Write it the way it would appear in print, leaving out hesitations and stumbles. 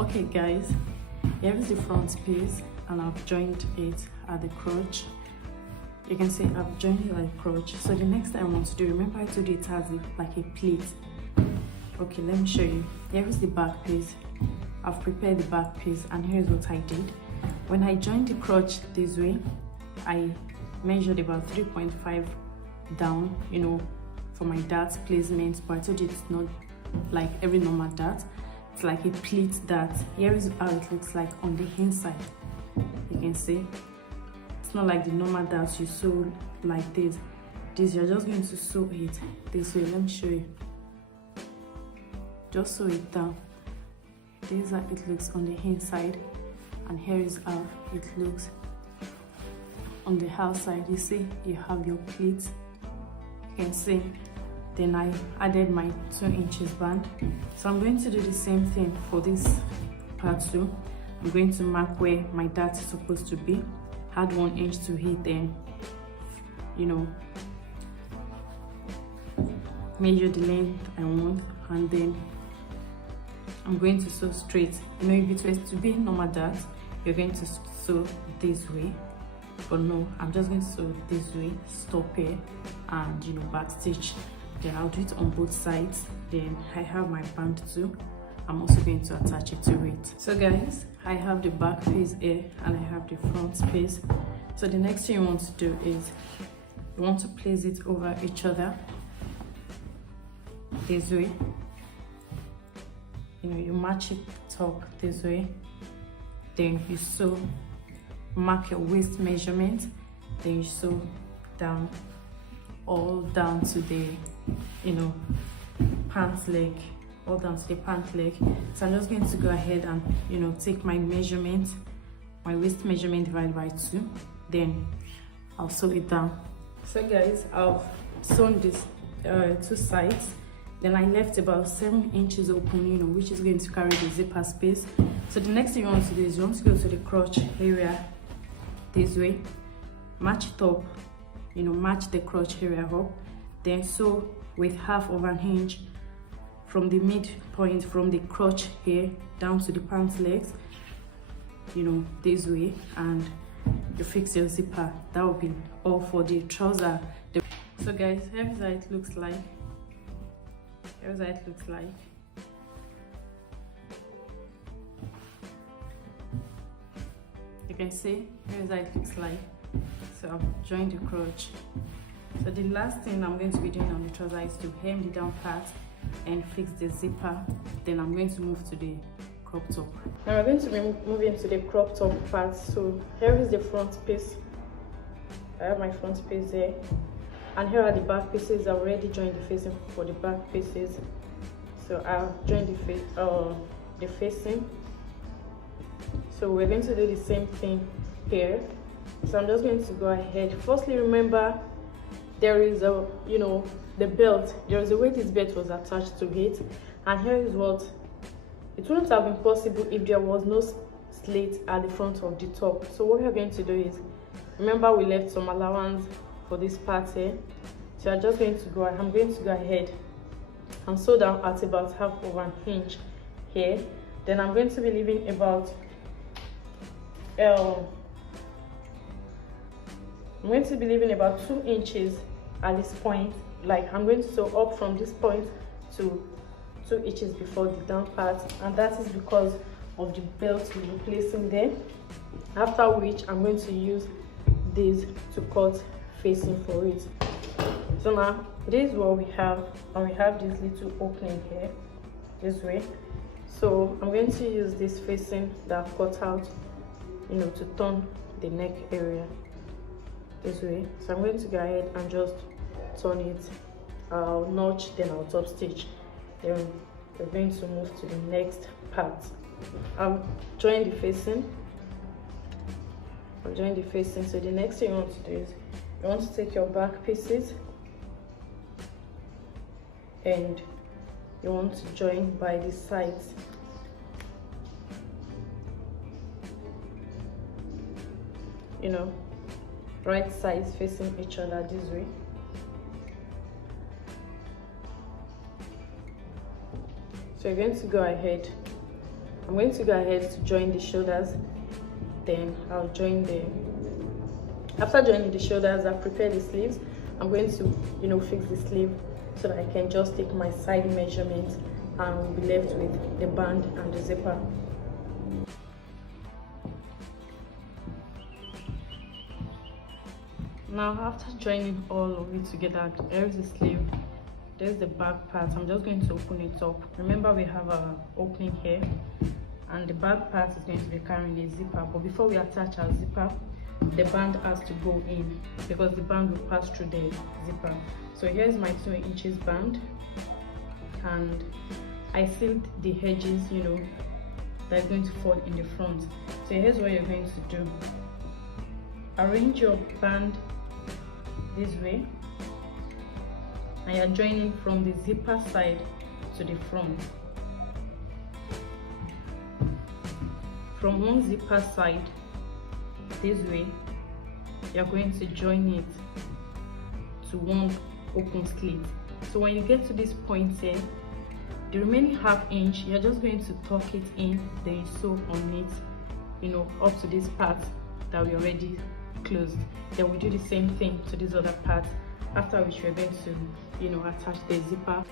Okay guys, here is the front piece and I've joined it at the crotch. You can see I've joined it at the crotch. So the next thing I want to do, remember I told you it has like a pleat. Okay, let me show you. Here is the back piece. I've prepared the back piece and here's what I did. When I joined the crotch this way, I measured about 3.5 down, for my dart placement, but I told you it's not like every normal dart. It's like a pleat dart. Here is how it looks like on the inside. You can see it's not like the normal darts you sew like this. You're just going to sew it this way. Let me show you. Just sew it down. This is how it looks on the inside, and here is how it looks on the outside. You see, you have your pleat. You can see. Then I added my 2 inches band. So I'm going to do the same thing for this part too. I'm going to mark where my dart is supposed to be. Add 1 inch to it, then measure the length I want, and then I'm going to sew straight. If it was to be normal dart, you're going to sew this way, but no, I'm just going to sew this way, stop here, and back stitch. Then I'll do it on both sides. Then I have my band too. I'm also going to attach it to it. So guys, I have the back piece here and I have the front piece. So the next thing you want to do is you want to place it over each other this way. You match it up this way. Then you sew, mark your waist measurement. Then you sew down, all down to the pant leg, all down to the pant leg. So I'm just going to go ahead and take my measurement, my waist measurement divided by 2. Then I'll sew it down. So guys, I've sewn this 2 sides. Then I left about 7 inches open, which is going to carry the zipper space. So the next thing you want to do is you want to go to the crotch area this way, match it up, match the crotch area up, then sew with half of an inch from the midpoint, from the crotch here down to the pant legs, this way, and you fix your zipper. That will be all for the trouser. So guys, here's how it looks like. You can see, here's how it looks like. So I've joined the crotch. So the last thing I'm going to be doing on the trouser is to hem the down part and fix the zipper. Then I'm going to move to the crop top. Now we're going to be moving to the crop top part. So here is the front piece. I have my front piece there, and here are the back pieces. I already joined the facing for the back pieces. So I've joined the facing. So we're going to do the same thing here. So I'm just going to go ahead. Firstly, remember there is the belt. There is a way this belt was attached to it, and here is what it wouldn't have been possible if there was no slit at the front of the top. So what we're going to do is, remember we left some allowance for this part here. So I'm going to go ahead and sew down at about half of an inch here. Then I'm going to be leaving about 2 inches at this point. Like, I'm going to sew up from this point to 2 inches before the down part, and that is because of the belt we'll be placing there. After which I'm going to use this to cut facing for it. So now this is what we have, and we have this little opening here this way. So I'm going to use this facing that I've cut out, to turn the neck area this way. So I'm going to go ahead and just turn it. I'll notch, then I'll top stitch. Then we're going to move to the next part. I've joined the facing. So the next thing you want to do is you want to take your back pieces and you want to join by the sides. Right sides facing each other this way. So you're going to go ahead I'm going to go ahead to join the shoulders. Then I'll join after joining the shoulders, I've prepared the sleeves. I'm going to fix the sleeve so that I can just take my side measurements and we'll be left with the band and the zipper. Now after joining all of it together, there's the sleeve, there's the back part. I'm just going to open it up. Remember, we have an opening here, and the back part is going to be carrying the zipper. But before we attach our zipper, the band has to go in because the band will pass through the zipper. So here's my 2 inches band, and I sealed the edges, that's going to fall in the front. So here's what you're going to do. Arrange your band this way, and you're joining from the zipper side to the front. From one zipper side this way, you're going to join it to one open slit. So when you get to this point here, the remaining ½ inch, you're just going to tuck it in, then sew on it, up to this part that we already closed. Then we do the same thing to this other part, after which we're going to attach the zipper.